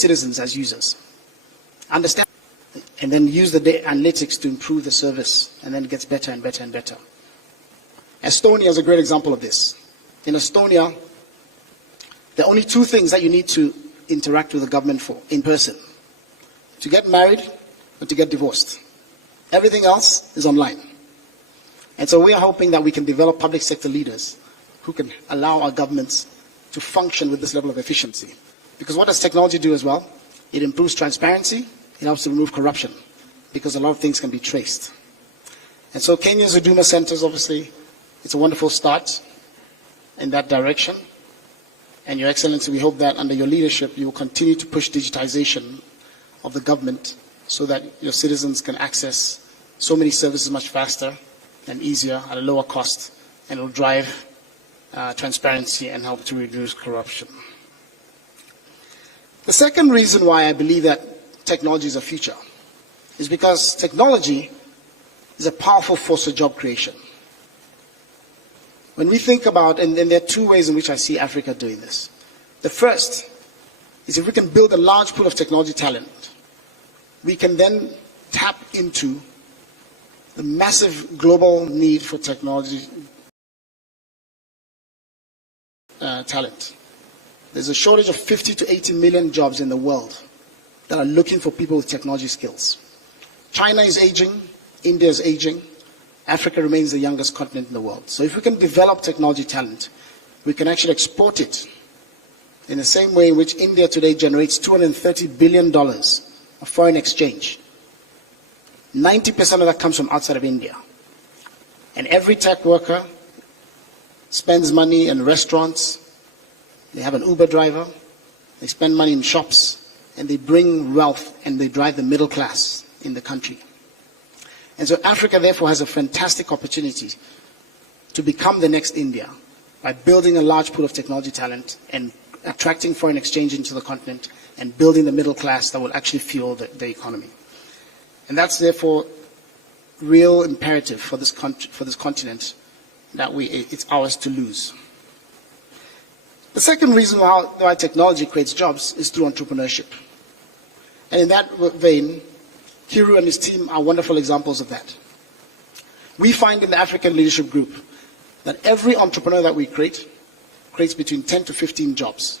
citizens as users. Understand, and then use the data analytics to improve the service, and then it gets better and better and better. Estonia is a great example of this. In Estonia, there are only two things that you need to interact with the government for in person: to get married and to get divorced. Everything else is online. And so we are hoping that we can develop public sector leaders who can allow our governments to function with this level of efficiency. Because what does technology do as well? It improves transparency, it helps to remove corruption, because a lot of things can be traced. And so Kenya's Huduma centers, obviously, it's a wonderful start in that direction. And Your Excellency, we hope that under your leadership, you will continue to push digitization of the government so that your citizens can access so many services much faster and easier at a lower cost, and it will drive transparency and help to reduce corruption. The second reason why I believe that technology is a future is because technology is a powerful force for job creation. When we think about, and there are two ways in which I see Africa doing this. The first is if we can build a large pool of technology talent, we can then tap into the massive global need for technology talent. There's a shortage of 50 to 80 million jobs in the world that are looking for people with technology skills. China is aging, India is aging, Africa remains the youngest continent in the world. So if we can develop technology talent, we can actually export it in the same way in which India today generates $230 billion of foreign exchange. 90% of that comes from outside of India. And every tech worker spends money in restaurants, they have an Uber driver, they spend money in shops, and they bring wealth and they drive the middle class in the country. And so Africa, therefore, has a fantastic opportunity to become the next India by building a large pool of technology talent and attracting foreign exchange into the continent and building the middle class that will actually fuel the economy. And that's, therefore, real imperative for this continent that it's ours to lose. The second reason why technology creates jobs is through entrepreneurship. And in that vein, Kiru and his team are wonderful examples of that. We find in the African Leadership Group that every entrepreneur that we creates between 10 to 15 jobs.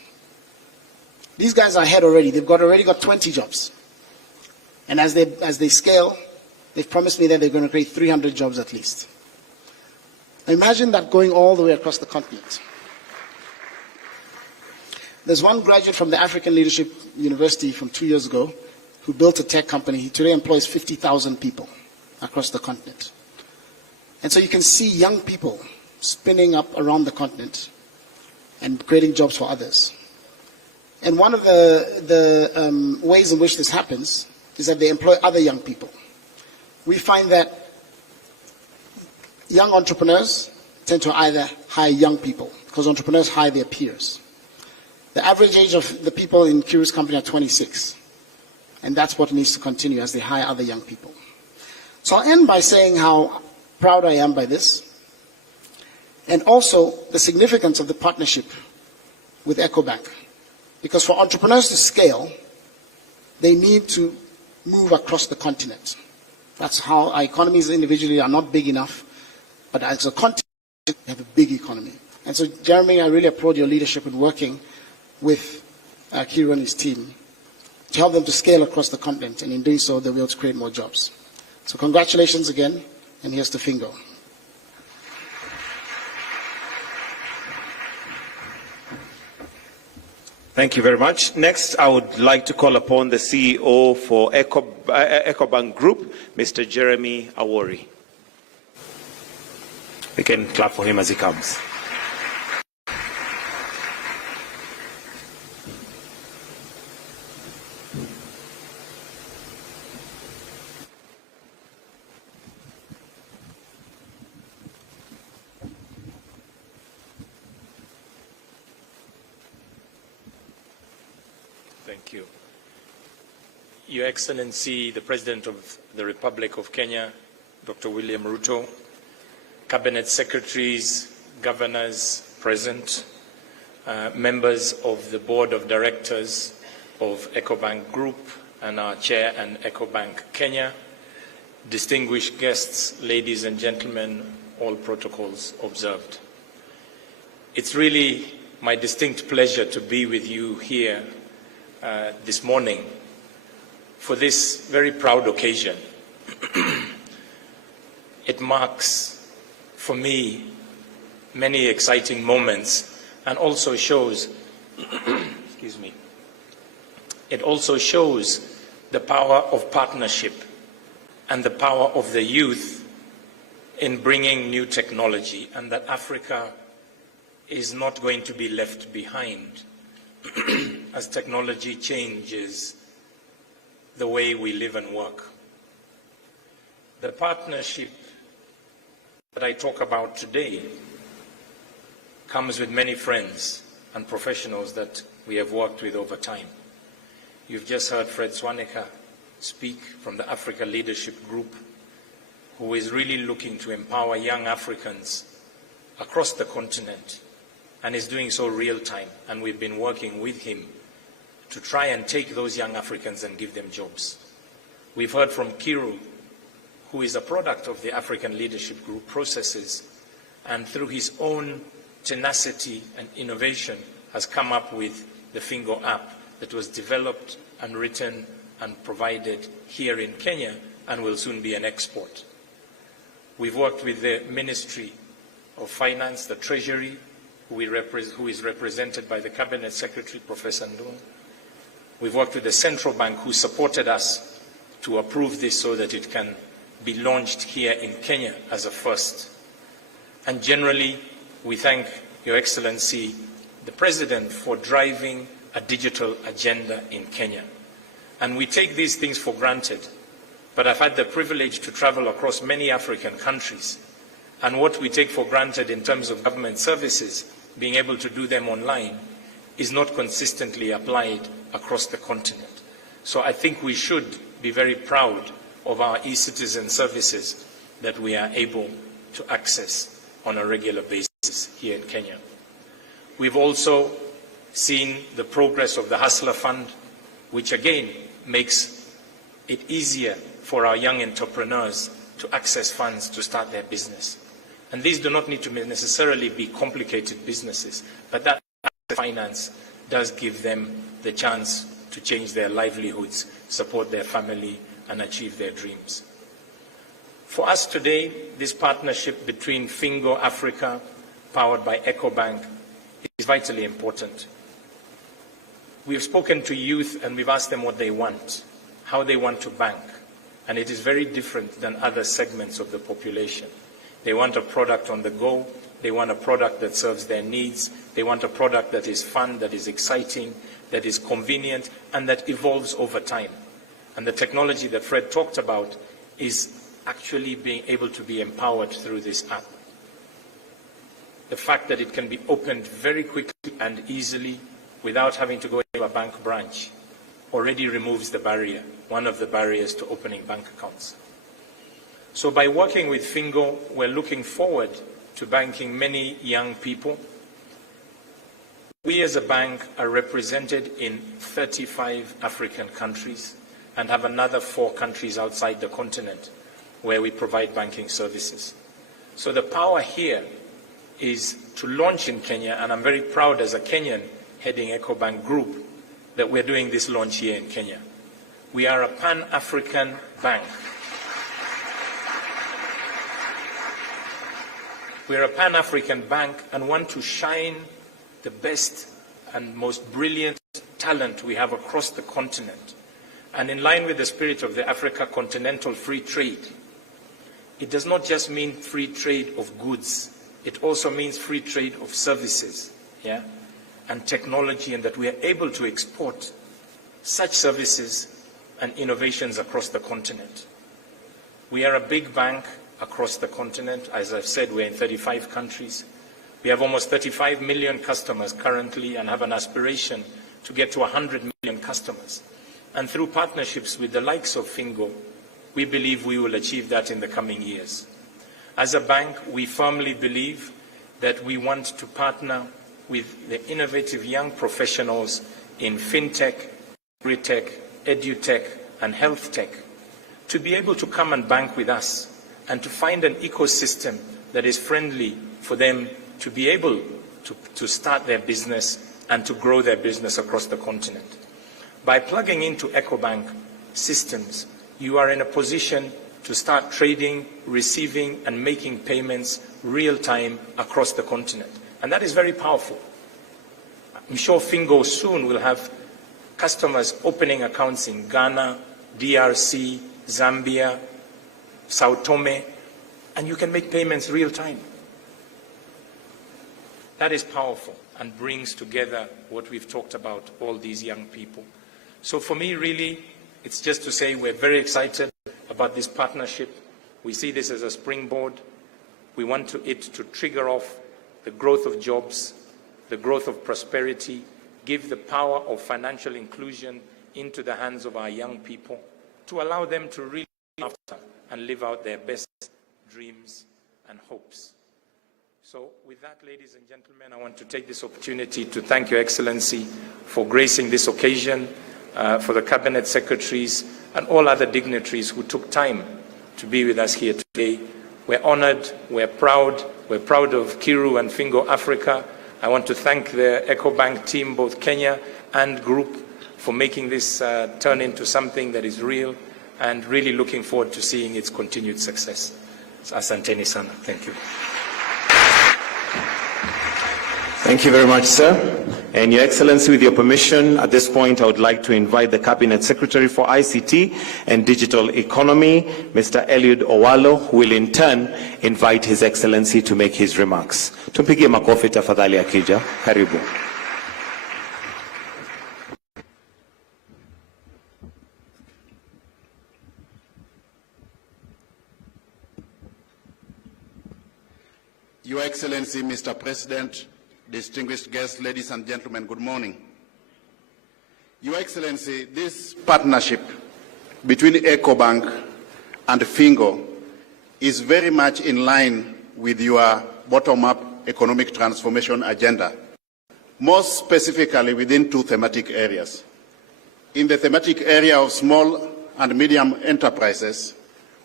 These guys are ahead already. They've already got 20 jobs. And as they scale, they've promised me that they're going to create 300 jobs at least. Now imagine that going all the way across the continent. There's one graduate from the African Leadership University from 2 years ago who built a tech company. He today employs 50,000 people across the continent. And so you can see young people spinning up around the continent and creating jobs for others. And one of the ways in which this happens is that they employ other young people. We find that young entrepreneurs tend to either hire young people, because entrepreneurs hire their peers. The average age of the people in Kiru's company are 26. And that's what needs to continue as they hire other young people. So I'll end by saying how proud I am by this, and also the significance of the partnership with Ecobank. Because for entrepreneurs to scale, they need to move across the continent. That's how our economies individually are not big enough, but as a continent, we have a big economy. And so, Jeremy, I really applaud your leadership in working with Kiru and his team to help them to scale across the continent, and in doing so, they'll be able to create more jobs. So congratulations again, and here's to Fingo. Thank you very much. Next, I would like to call upon the CEO for Ecobank Group, Mr. Jeremy Awori. We can clap for him as he comes. Thank you. Your Excellency, the President of the Republic of Kenya, Dr. William Ruto, Cabinet Secretaries, Governors present, members of the Board of Directors, of Ecobank Group and our chair and Ecobank Kenya, distinguished guests, ladies and gentlemen, all protocols observed. It's really my distinct pleasure to be with you here this morning for this very proud occasion. It marks, for me, many exciting moments and also shows, excuse me, it also shows the power of partnership and the power of the youth in bringing new technology, and that Africa is not going to be left behind as technology changes the way we live and work. The partnership that I talk about today comes with many friends and professionals that we have worked with over time. You've just heard Fred Swaneker speak from the Africa Leadership Group, who is really looking to empower young Africans across the continent and is doing so real time. And we've been working with him to try and take those young Africans and give them jobs. We've heard from Kiru, who is a product of the African Leadership Group processes, and through his own tenacity and innovation has come up with the Fingo app that was developed and written and provided here in Kenya and will soon be an export. We've worked with the Ministry of Finance, the Treasury, who is represented by the Cabinet Secretary, Professor Ndung. We've worked with the Central Bank, who supported us to approve this so that it can be launched here in Kenya as a first. And generally, we thank Your Excellency, the President, for driving a digital agenda in Kenya. And we take these things for granted, but I've had the privilege to travel across many African countries, and what we take for granted in terms of government services, being able to do them online, is not consistently applied across the continent. So I think we should be very proud of our e-citizen services that we are able to access on a regular basis here in Kenya. We've also seen the progress of the Hustler Fund, which again makes it easier for our young entrepreneurs to access funds to start their business. And these do not need to necessarily be complicated businesses, but that finance does give them the chance to change their livelihoods, support their family, and achieve their dreams. For us today, this partnership between Fingo Africa, powered by Ecobank, is vitally important. We've spoken to youth and we've asked them what they want, how they want to bank, and it is very different than other segments of the population. They want a product on the go, they want a product that serves their needs, they want a product that is fun, that is exciting, that is convenient, and that evolves over time. And the technology that Fred talked about is actually being able to be empowered through this app. The fact that it can be opened very quickly and easily without having to go to a bank branch already removes the barrier, one of the barriers to opening bank accounts. So by working with Fingo, we're looking forward to banking many young people. We as a bank are represented in 35 African countries and have another 4 countries outside the continent where we provide banking services. So the power here is to launch in Kenya, and I'm very proud as a Kenyan heading Ecobank Group that we're doing this launch here in Kenya. We are a Pan-African bank. We're a Pan-African bank and want to shine the best and most brilliant talent we have across the continent. And in line with the spirit of the Africa Continental Free Trade, it does not just mean free trade of goods, it also means free trade of services, and technology, and that we are able to export such services and innovations across the continent. We are a big bank across the continent. As I've said, we're in 35 countries. We have almost 35 million customers currently and have an aspiration to get to 100 million customers. And through partnerships with the likes of Fingo, we believe we will achieve that in the coming years. As a bank, we firmly believe that we want to partner with the innovative young professionals in fintech, agri-tech, edu-tech, and health tech to be able to come and bank with us and to find an ecosystem that is friendly for them to be able to start their business and to grow their business across the continent. By plugging into Ecobank systems, you are in a position to start trading, receiving, and making payments real-time across the continent. And that is very powerful. I'm sure Fingo soon will have customers opening accounts in Ghana, DRC, Zambia, Sao Tome, and you can make payments real-time. That is powerful and brings together what we've talked about, all these young people. So for me, really, it's just to say we're very excited about this partnership. We see this as a springboard. We want it to trigger off the growth of jobs, the growth of prosperity, give the power of financial inclusion into the hands of our young people, to allow them to really look after and live out their best dreams and hopes. So with that, ladies and gentlemen, I want to take this opportunity to thank Your Excellency for gracing this occasion, for the Cabinet Secretaries and all other dignitaries who took time to be with us here today. We're honored, we're proud of Kiru and Fingo Africa. I want to thank the Ecobank team, both Kenya and group, for making this turn into something that is real, and really looking forward to seeing its continued success. Asanteni sana. Thank you. Thank you very much, sir. And Your Excellency, with your permission, at this point, I would like to invite the Cabinet Secretary for ICT and Digital Economy, Mr. Eliud Owalo, who will in turn invite His Excellency to make his remarks. Tumpigie makofi tafadhali akija. Karibu. Your Excellency, Mr. President, distinguished guests, ladies and gentlemen, good morning. Your Excellency, this partnership between Ecobank and Fingo is very much in line with your bottom-up economic transformation agenda, most specifically within two thematic areas. In the thematic area of small and medium enterprises,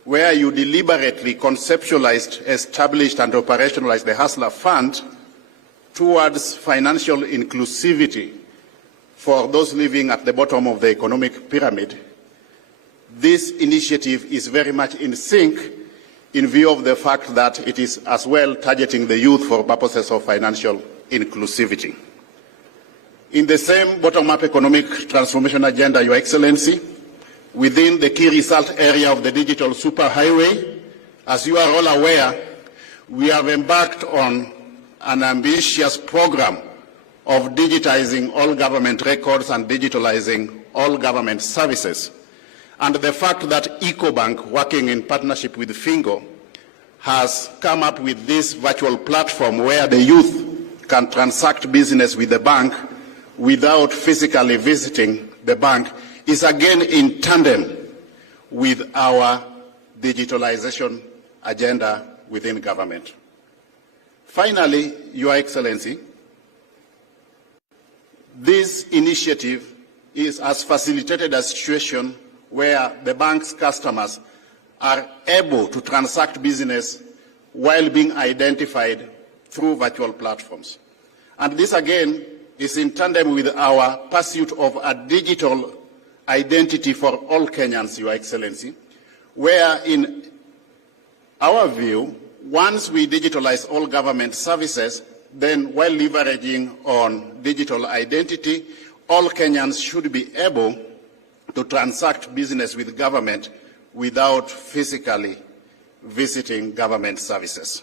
where you deliberately conceptualized, established, and operationalized the Hustler Fund towards financial inclusivity for those living at the bottom of the economic pyramid. This initiative is very much in sync in view of the fact that it is as well targeting the youth for purposes of financial inclusivity. In the same bottom-up economic transformation agenda, Your Excellency, within the key result area of the digital superhighway, as you are all aware, we have embarked on an ambitious program of digitizing all government records and digitalizing all government services. And the fact that Ecobank, working in partnership with Fingo, has come up with this virtual platform where the youth can transact business with the bank without physically visiting the bank is again in tandem with our digitalization agenda within government. Finally, Your Excellency, this initiative has facilitated a situation where the bank's customers are able to transact business while being identified through virtual platforms. And this again is in tandem with our pursuit of a digital identity for all Kenyans, Your Excellency, where in our view, once we digitalize all government services, then while leveraging on digital identity, all Kenyans should be able to transact business with government without physically visiting government services.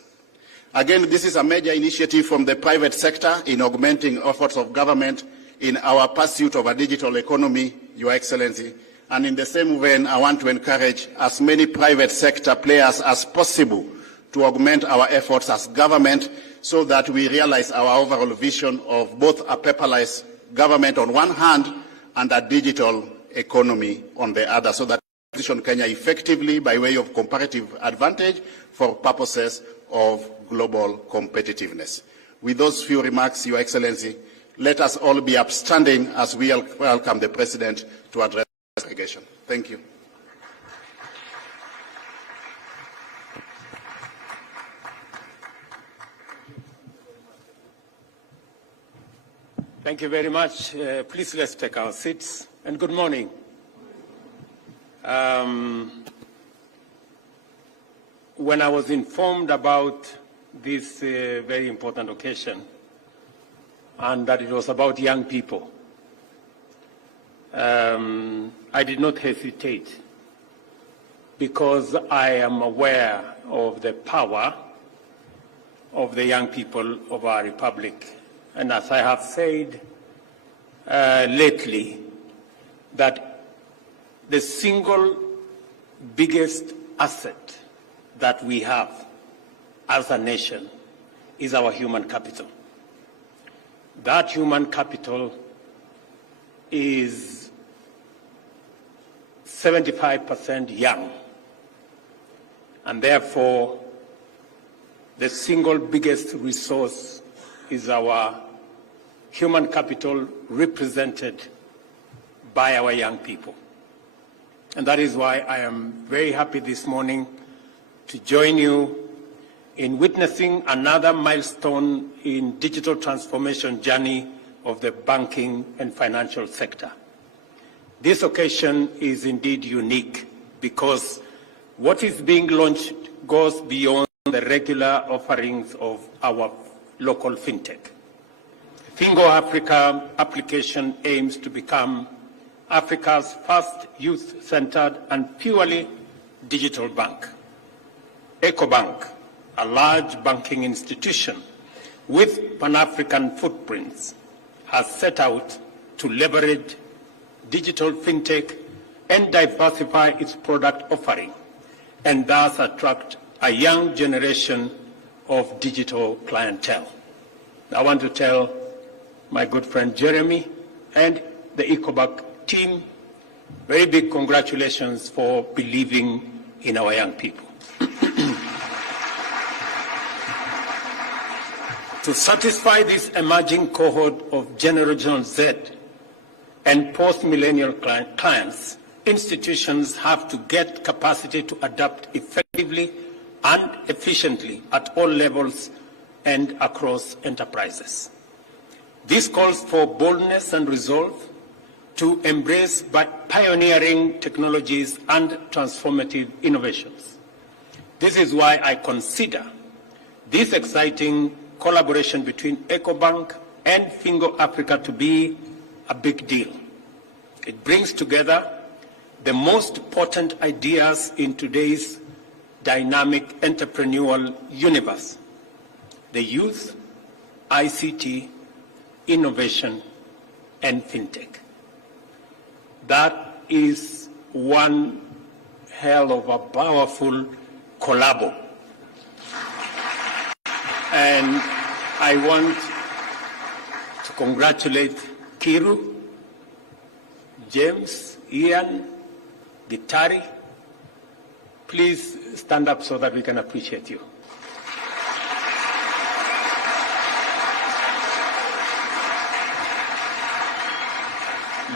Again, this is a major initiative from the private sector in augmenting efforts of government in our pursuit of a digital economy, Your Excellency. And in the same vein, I want to encourage as many private sector players as possible to augment our efforts as government so that we realize our overall vision of both a paperless government on one hand and a digital economy on the other, so that we position Kenya effectively by way of comparative advantage for purposes of global competitiveness. With those few remarks, Your Excellency, let us all be upstanding as we welcome the President to address the congregation. Thank you. Thank you very much. Please let's take our seats. And good morning. When I was informed about this very important occasion and that it was about young people, I did not hesitate because I am aware of the power of the young people of our republic. And as I have said lately, that the single biggest asset that we have as a nation is our human capital. That human capital is 75% young, and therefore the single biggest resource is our human capital represented by our young people. And that is why I am very happy this morning to join you in witnessing another milestone in digital transformation journey of the banking and financial sector. This occasion is indeed unique because what is being launched goes beyond the regular offerings of our local fintech. Fingo Africa application aims to become Africa's first youth-centered and purely digital bank. Ecobank, a large banking institution with Pan-African footprints, has set out to leverage digital fintech and diversify its product offering, and thus attract a young generation of digital clientele. I want to tell my good friend Jeremy and the Ecobank team very big congratulations for believing in our young people. To satisfy this emerging cohort of Generation Z and post-millennial clients, institutions have to get capacity to adapt effectively and efficiently at all levels and across enterprises. This calls for boldness and resolve to embrace pioneering technologies and transformative innovations. This is why I consider this exciting collaboration between Ecobank and Fingo Africa to be a big deal. It brings together the most potent ideas in today's dynamic entrepreneurial universe: the youth, ICT, innovation, and fintech. That is one hell of a powerful collabo. And I want to congratulate Kiru, James, Ian, Gitari. Please stand up so that we can appreciate you.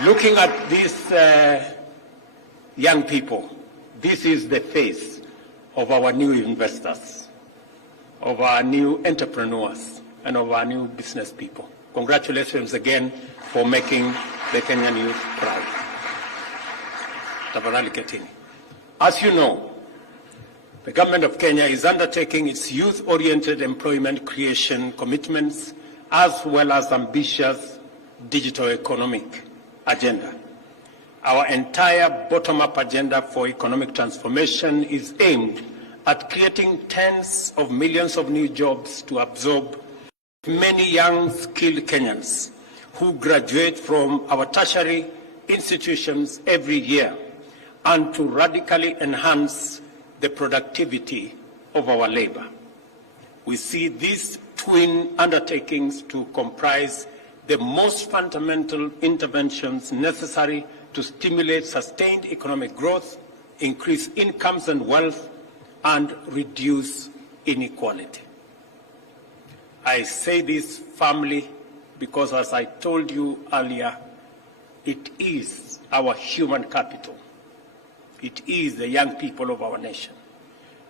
Looking at these young people, this is the face of our new investors, of our new entrepreneurs, and of our new business people. Congratulations again for making the Kenyan youth proud. Tafadhali ketini. As you know, the government of Kenya is undertaking its youth-oriented employment creation commitments as well as ambitious digital economic agenda. Our entire bottom-up agenda for economic transformation is aimed at creating tens of millions of new jobs to absorb many young, skilled Kenyans who graduate from our tertiary institutions every year, and to radically enhance the productivity of our labor. We see these twin undertakings to comprise the most fundamental interventions necessary to stimulate sustained economic growth, increase incomes and wealth, and reduce inequality. I say this firmly because as I told you earlier, it is our human capital. It is the young people of our nation.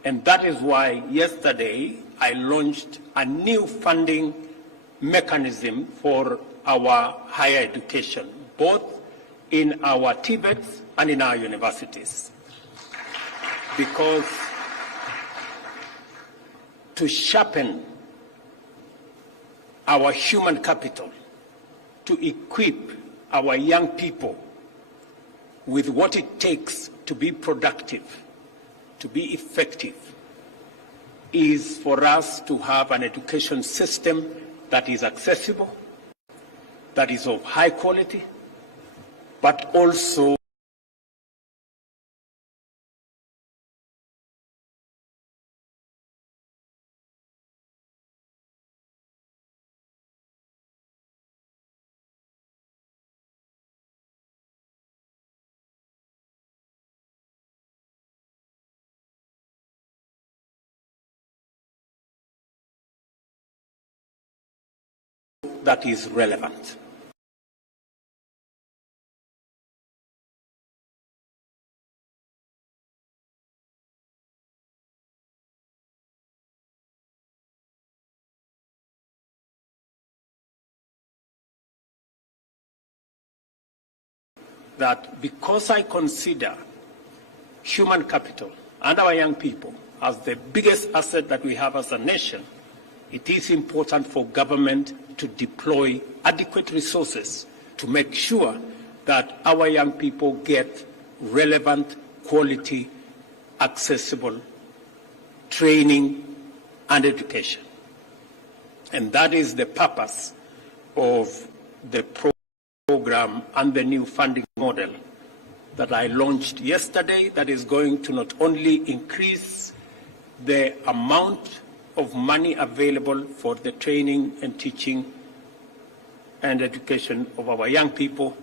And that is why yesterday I launched a new funding mechanism for our higher education, both in our TVETs and in our universities. Because to sharpen our human capital, to equip our young people with what it takes to be productive, to be effective, is for us to have an education system that is accessible, that is of high quality, but also that is relevant. That because I consider human capital and our young people as the biggest asset that we have as a nation, it is important for government to deploy adequate resources to make sure that our young people get relevant, quality, accessible training and education. And that is the purpose of the program and the new funding model that I launched yesterday, that is going to not only increase the amount of money available for the training and teaching and education of our young people,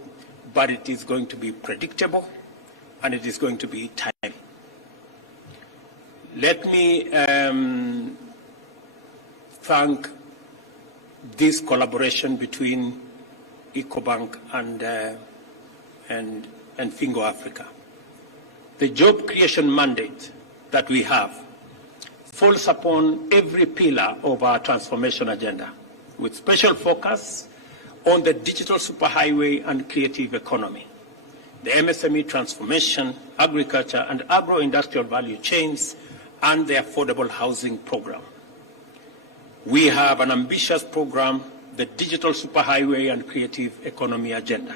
but it is going to be predictable and it is going to be timely. Let me thank this collaboration between Ecobank and Fingo Africa. The job creation mandate that we have falls upon every pillar of our transformation agenda, with special focus on the digital superhighway and creative economy, the MSME transformation, agriculture and agro-industrial value chains, and the affordable housing program. We have an ambitious program, the digital superhighway and creative economy agenda,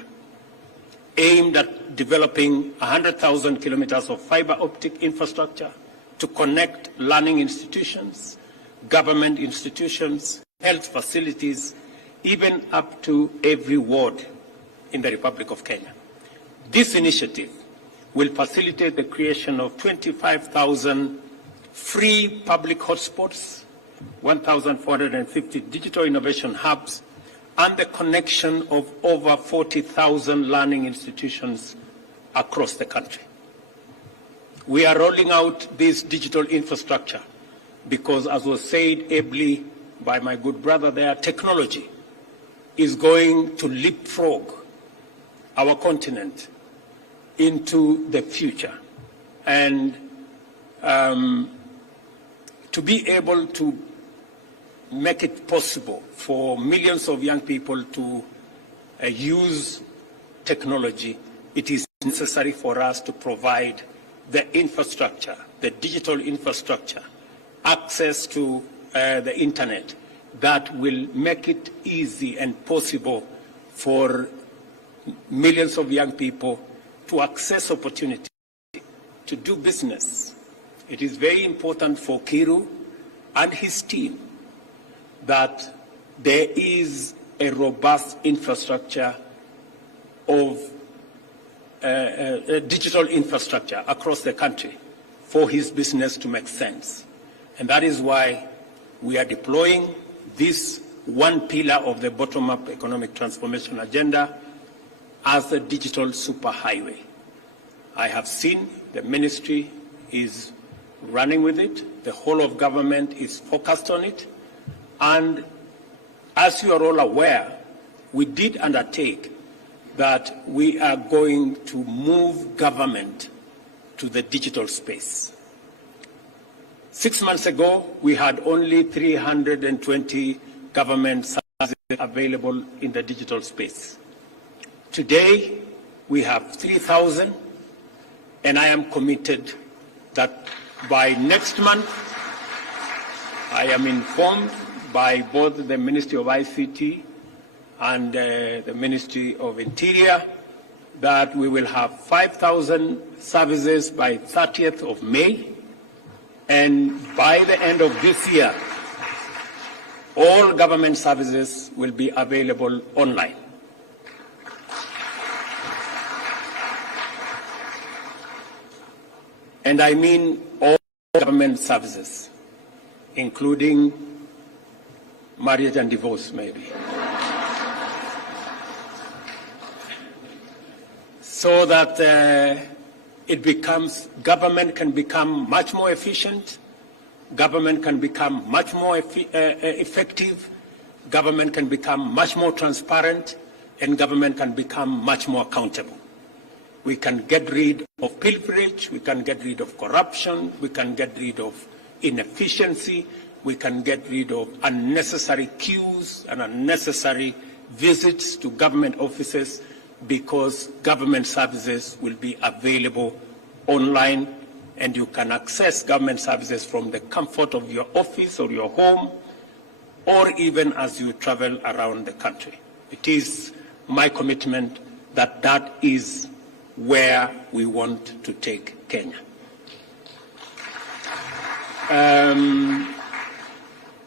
aimed at developing 100,000 kilometers of fiber optic infrastructure to connect learning institutions, government institutions, health facilities, even up to every ward in the Republic of Kenya. This initiative will facilitate the creation of 25,000 free public hotspots, 1,450 digital innovation hubs, and the connection of over 40,000 learning institutions across the country. We are rolling out this digital infrastructure because, as was said ably by my good brother there, technology is going to leapfrog our continent into the future. And to be able to make it possible for millions of young people to use technology, it is necessary for us to provide the infrastructure, the digital infrastructure, access to the internet that will make it easy and possible for millions of young people to access opportunity, to do business. It is very important for Kiru and his team that there is a robust infrastructure of digital infrastructure across the country for his business to make sense. And that is why we are deploying this one pillar of the bottom-up economic transformation agenda as the digital superhighway. I have seen the ministry is running with it. The whole of government is focused on it. And as you are all aware, we did undertake that we are going to move government to the digital space. 6 months ago, we had only 320 government services available in the digital space. Today, we have 3,000, and I am committed that by next month, I am informed by both the Ministry of ICT and the Ministry of Interior that we will have 5,000 services by 30th of May, and by the end of this year, all government services will be available online. And I mean all government services, including marriage and divorce, maybe. So that government can become much more efficient, government can become much more effective, government can become much more transparent, and government can become much more accountable. We can get rid of pilferage, we can get rid of corruption, we can get rid of inefficiency, we can get rid of unnecessary queues and unnecessary visits to government offices, because government services will be available online, and you can access government services from the comfort of your office or your home, or even as you travel around the country. It is my commitment that that is where we want to take Kenya.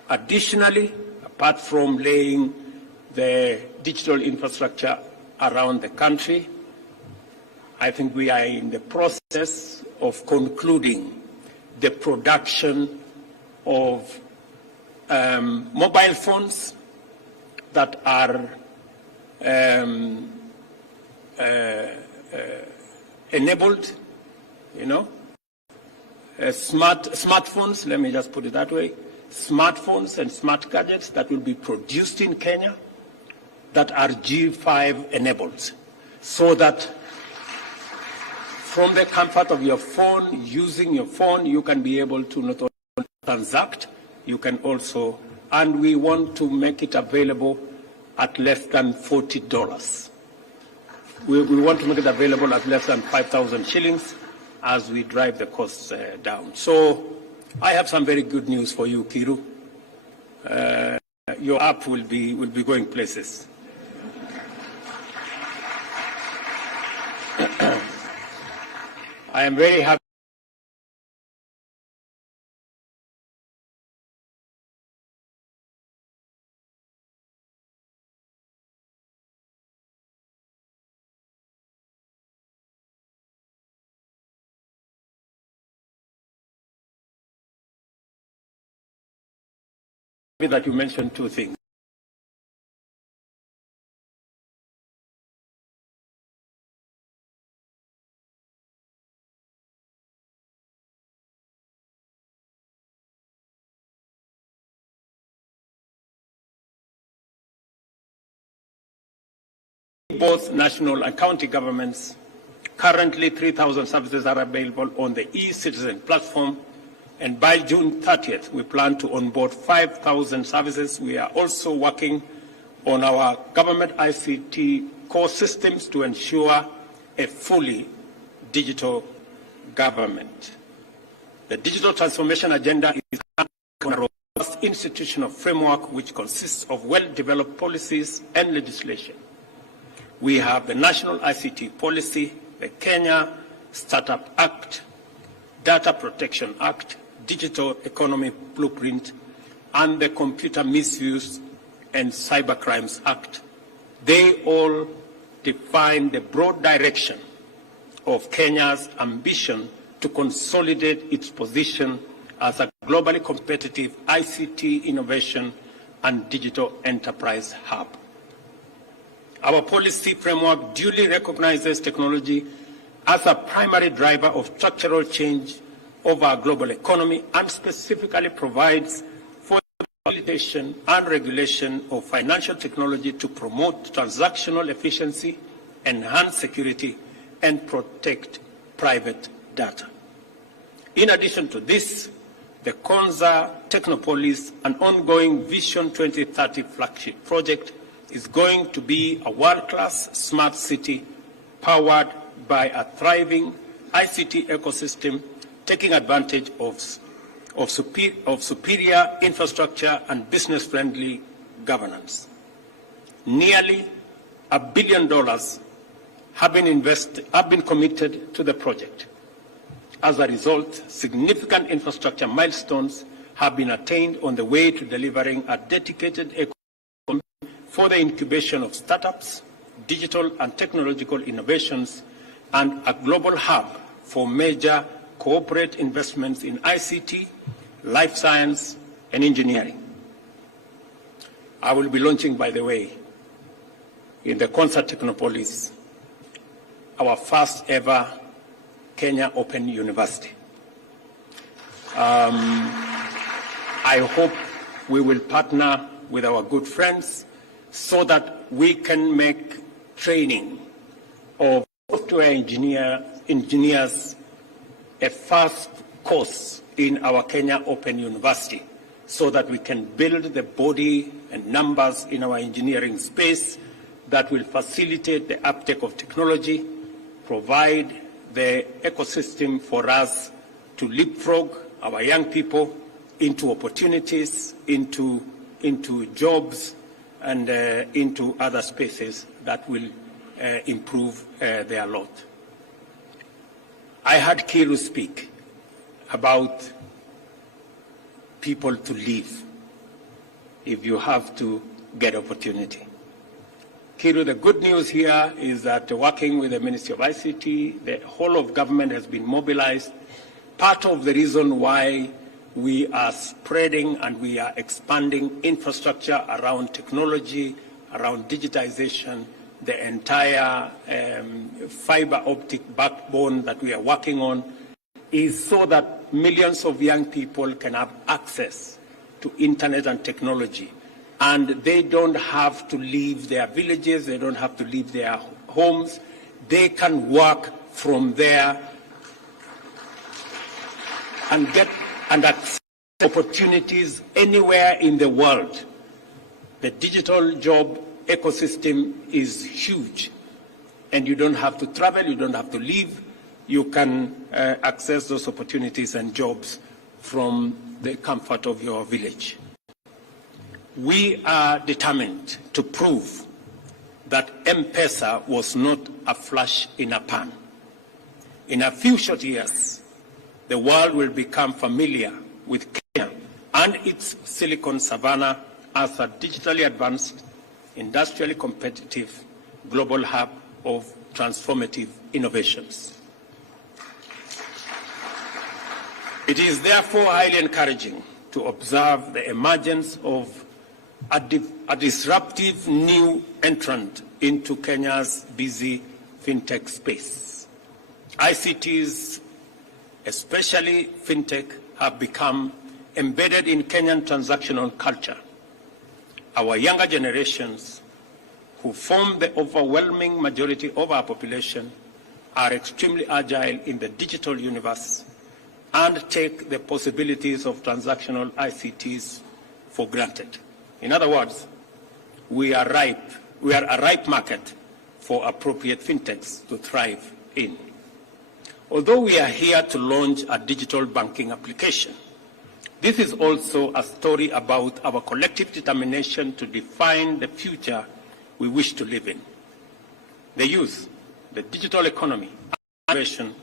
Additionally, apart from laying the digital infrastructure around the country, I think we are in the process of concluding the production of mobile phones that are enabled, smartphones, let me just put it that way, smartphones and smart gadgets that will be produced in Kenya that are G5 enabled, so that from the comfort of your phone, using your phone, you can be able to not only transact, you can also, and we want to make it available at less than $40. We want to make it available at less than 5,000 shillings as we drive the costs down. So I have some very good news for you, Kiru. Your app will be going places. I am very happy that you mentioned two things. Both national and county governments, currently 3,000 services are available on the e-Citizen platform, and by June 30th, we plan to onboard 5,000 services. We are also working on our government ICT core systems to ensure a fully digital government. The digital transformation agenda is on a robust institutional framework which consists of well-developed policies and legislation. We have the National ICT Policy, the Kenya Startup Act, Data Protection Act, Digital Economy Blueprint, and the Computer Misuse and Cybercrimes Act. They all define the broad direction of Kenya's ambition to consolidate its position as a globally competitive ICT innovation and digital enterprise hub. Our policy framework duly recognizes technology as a primary driver of structural change of our global economy and specifically provides for the implementation and regulation of financial technology to promote transactional efficiency, enhance security, and protect private data. In addition to this, the Konza Technopolis, an ongoing Vision 2030 flagship project, is going to be a world-class smart city powered by a thriving ICT ecosystem, taking advantage of superior infrastructure and business-friendly governance. Nearly $1 billion have been committed to the project. As a result, significant infrastructure milestones have been attained on the way to delivering a dedicated ecosystem for the incubation of startups, digital and technological innovations, and a global hub for major corporate investments in ICT, life science, and engineering. I will be launching, by the way, in the Konza Technopolis, our first ever Kenya Open University. I hope we will partner with our good friends so that we can make training of software engineers a first course in our Kenya Open University, so that we can build the body and numbers in our engineering space that will facilitate the uptake of technology, provide the ecosystem for us to leapfrog our young people into opportunities, into jobs, and into other spaces that will improve their lot. I heard Kiru speak about people to leave if you have to get opportunity. Kiru, the good news here is that working with the Ministry of ICT, the whole of government has been mobilized. Part of the reason why we are spreading and we are expanding infrastructure around technology, around digitization, the entire fiber optic backbone that we are working on, is so that millions of young people can have access to internet and technology. And they don't have to leave their villages, they don't have to leave their homes. They can work from there and get and access opportunities anywhere in the world. The digital job ecosystem is huge, and you don't have to travel, you don't have to leave. You can access those opportunities and jobs from the comfort of your village. We are determined to prove that M-Pesa was not a flash in a pan. In a few short years, the world will become familiar with Kenya and its Silicon Savannah as a digitally advanced, industrially competitive global hub of transformative innovations. It is therefore highly encouraging to observe the emergence of a disruptive new entrant into Kenya's busy fintech space. ICTs, especially fintech, have become embedded in Kenyan transactional culture. Our younger generations, who form the overwhelming majority of our population, are extremely agile in the digital universe and take the possibilities of transactional ICTs for granted. In other words, we are a ripe market for appropriate fintechs to thrive in. Although we are here to launch a digital banking application, this is also a story about our collective determination to define the future we wish to live in. The youth, the digital economy, and innovation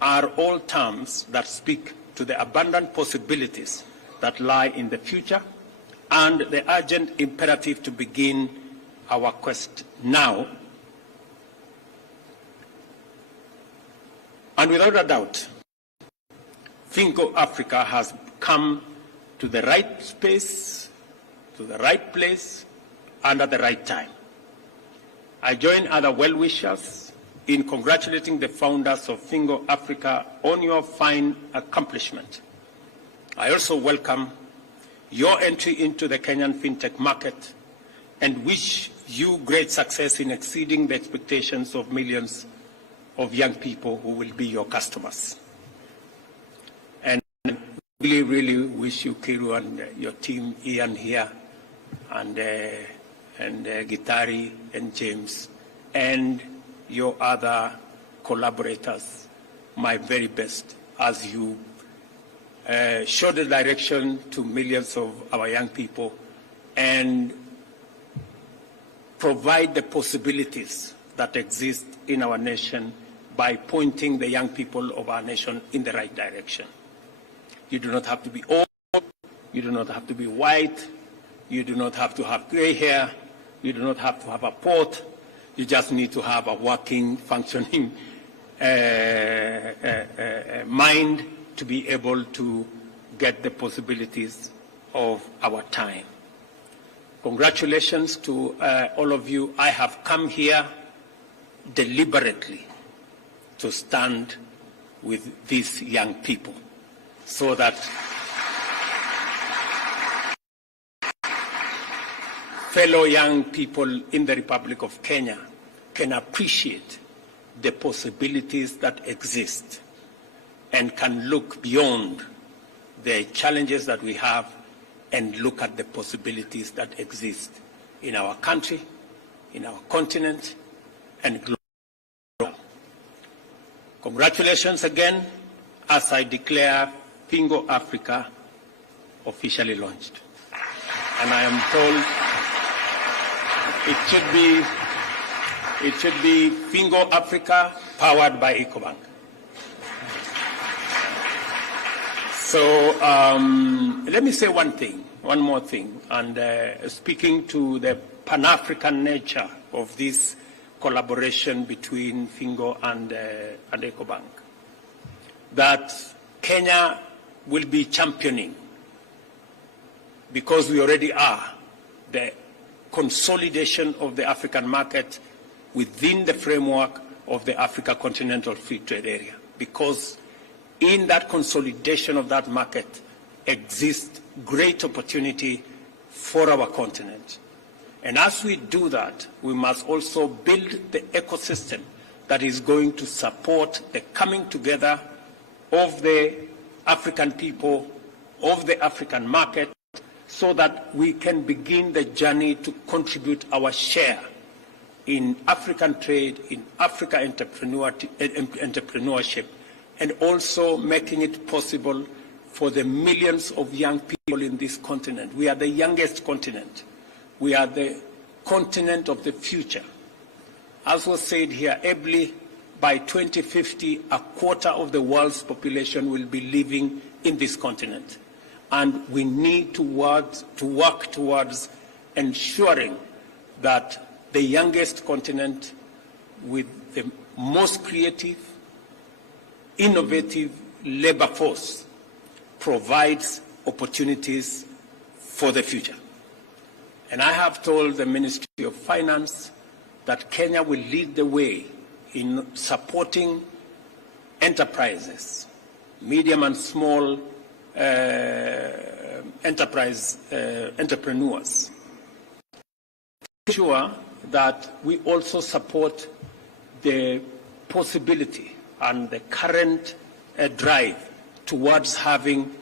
are all terms that speak to the abundant possibilities that lie in the future and the urgent imperative to begin our quest now. And without a doubt, Fingo Africa has come to the right space, to the right place, and at the right time. I join other well-wishers in congratulating the founders of Fingo Africa on your fine accomplishment. I also welcome your entry into the Kenyan fintech market and wish you great success in exceeding the expectations of millions of young people who will be your customers. And really, really wish you, Kiru, and your team, Ian here, and Gitari and James, and your other collaborators, my very best as you show the direction to millions of our young people and provide the possibilities that exist in our nation by pointing the young people of our nation in the right direction. You do not have to be old, you do not have to be white, you do not have to have gray hair, you do not have to have a port, you just need to have a working, functioning mind to be able to get the possibilities of our time. Congratulations to all of you. I have come here deliberately to stand with these young people so that fellow young people in the Republic of Kenya can appreciate the possibilities that exist and can look beyond the challenges that we have and look at the possibilities that exist in our country, in our continent, and globally. Congratulations again as I declare Pingo Africa officially launched. And I am told it should be Pingo Africa powered by Ecobank. So let me say one more thing, and speaking to the Pan-African nature of this collaboration between Fingo and Ecobank, that Kenya will be championing, because we already are, the consolidation of the African market within the framework of the Africa Continental Free Trade Area, because in that consolidation of that market exists great opportunity for our continent. And as we do that, we must also build the ecosystem that is going to support the coming together of the African people, of the African market, so that we can begin the journey to contribute our share in African trade, in Africa entrepreneurship, and also making it possible for the millions of young people in this continent. We are the youngest continent. We are the continent of the future. As was said here, ably, by 2050, a quarter of the world's population will be living in this continent. And we need to work towards ensuring that the youngest continent with the most creative, innovative labor force provides opportunities for the future. And I have told the Ministry of Finance that Kenya will lead the way in supporting enterprises, medium and small entrepreneurs. Ensure that we also support the possibility and the current drive towards having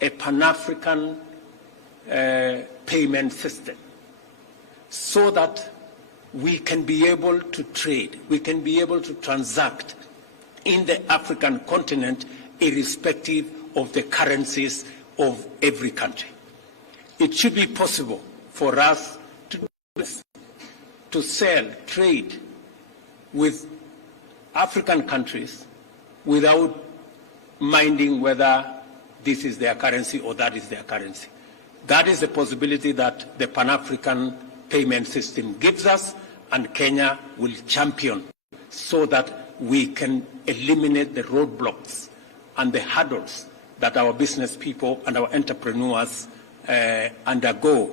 a Pan-African payment system, so that we can be able to trade, we can be able to transact in the African continent irrespective of the currencies of every country. It should be possible for us to do this, to sell, trade with African countries without minding whether this is their currency or that is their currency. That is the possibility that the Pan-African payment system gives us, and Kenya will champion so that we can eliminate the roadblocks and the hurdles that our business people and our entrepreneurs undergo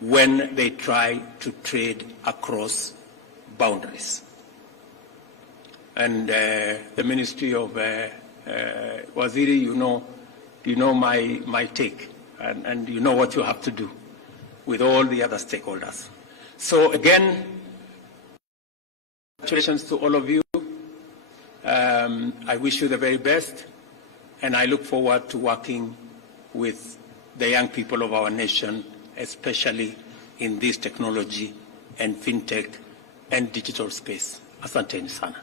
when they try to trade across boundaries. And the Ministry of Waziri, you know my take. and you know what you have to do with all the other stakeholders. So again, congratulations to all of you. I wish you the very best, and I look forward to working with the young people of our nation, especially in this technology and fintech and digital space. Asanteni sana.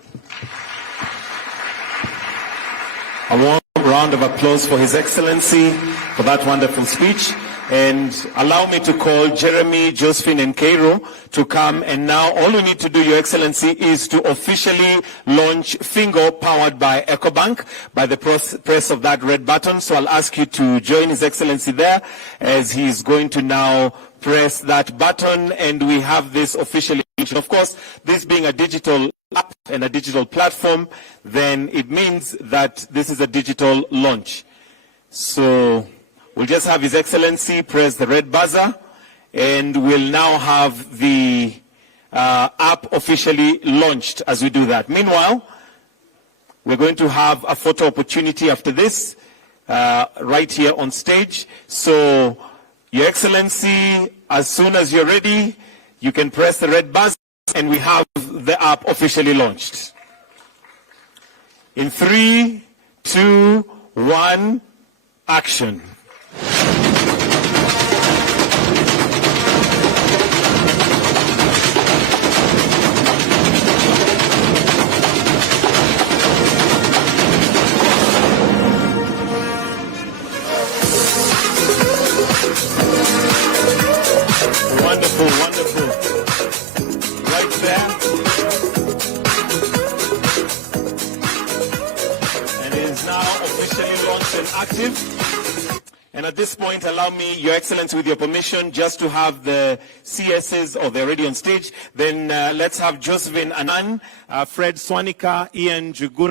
A warm round of applause for His Excellency for that wonderful speech. And allow me to call Jeremy, Josephine, and Cairo to come. And now all we need to do, Your Excellency, is to officially launch Fingo, powered by Ecobank, by the press of that red button. So I'll ask you to join His Excellency there as he's going to now press that button. And we have this officially. Of course, this being a digital app and a digital platform, then it means that this is a digital launch. So we'll just have His Excellency press the red buzzer, and we'll now have the app officially launched as we do that. Meanwhile, we're going to have a photo opportunity after this, right here on stage. So, Your Excellency, as soon as you're ready, you can press the red buzzer, and we have the app officially launched. In 3, 2, 1, action. Wonderful, wonderful. Right there. And it is now officially launched and active. And at this point, allow me, Your Excellency, with your permission, just to have the CSs, or they're already on stage. Then let's have Josephine Anan, Fred Swanika, Ian Jugura.